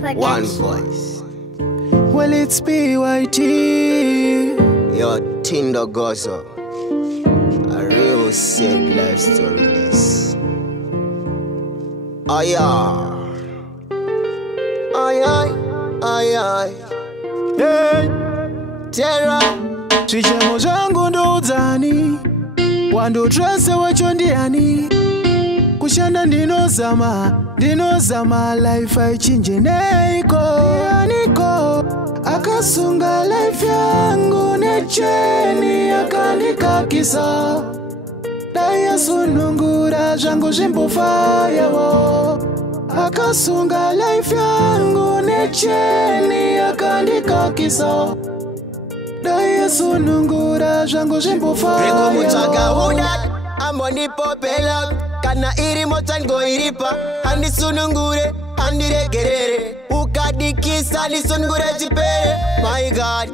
One voice. Well, it's BYT. Your Tinder gozo. A real sad life story this. Ay ay. Ay ay. Ay ay. Hey. Terror. Chichemo zangu ndo udzani. Wando trase wacho ndiani. Kushanda ndinozama life aichinje neiko yaniko akasunga life yangu necheni akandikakisa daya sunungura zvangu zvimbofa yawo akasunga life yangu necheni akandikakisa daya sunungura zvangu zvimbofa yawo mutsvaga una amonipopela kana iri motango iripa handisunungure handiregerere ukadikisa ndisunungure chipere. My God,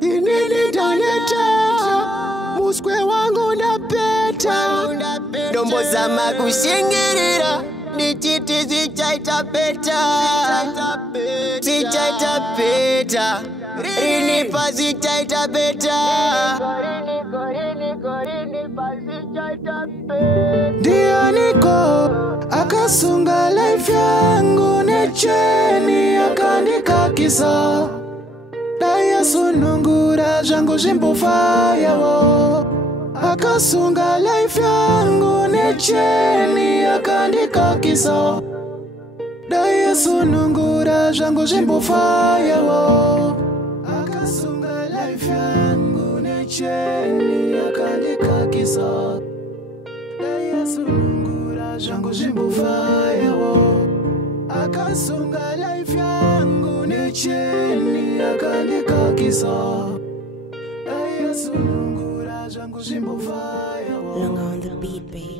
inini ndaneta muswe wangu ndapeta ndombozama kushingirira ndichiti zichaita peta rinipa zichaita peta. Ndianiko akasunga life yangu necheni akandikakisa daya sunungura zvangu zvimbofa yawo akasunga life yangu necheni akandikakisa daya sunungura zvangu zvimbofa yawo akasunga life yangu necheni akandikakisa sunungura zvangu zvimbofa yawo akasunga life yangu necheni akandikakisa sunungura zvangu zvimbofa yawo. Long on the beat, baby.